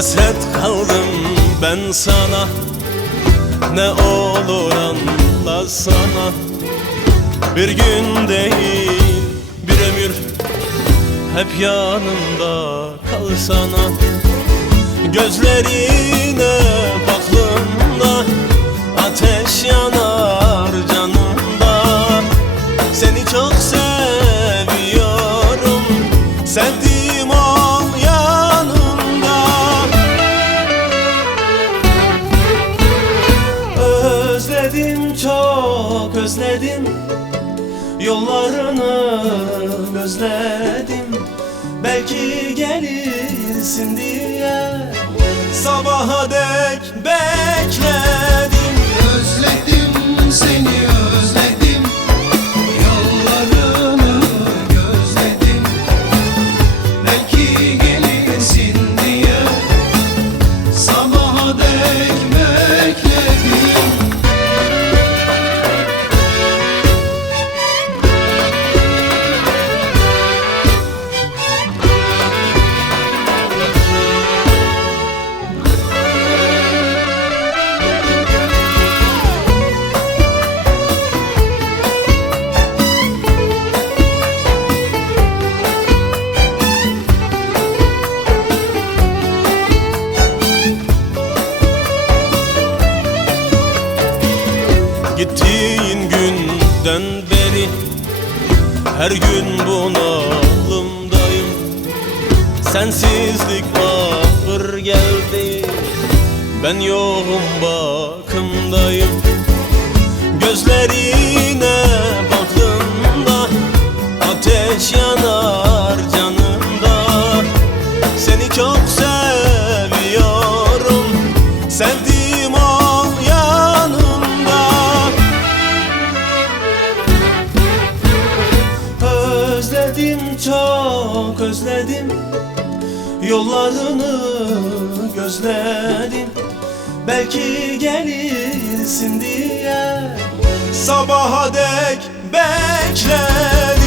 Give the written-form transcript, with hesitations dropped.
Hasret kaldım ben sana, ne olur anlasana. Bir gün değil bir ömür hep yanımda kalsana. Gözlerine baktığımda ateş yanar canımda. Seni çok seviyorum, sevdiğim ol yanımda. Özledim, çok özledim, yollarını özledim. Belki gelirsin diye sabaha dek bekledim. Özledim seni, özledim, yollarını gözledim. Belki gelirsin diye sabaha dek bekledim. Gittiğin günden beri her gün bunalımdayım. Sensizlik ağır geldi, ben yoğun bakımdayım. Gözlerine baktığımda ateş yanar canımda. Seni çok seviyorum, sevdiğim ol yanımda. Özledim, çok özledim, yollarını gözledim. Belki gelirsin diye sabaha dek bekledim.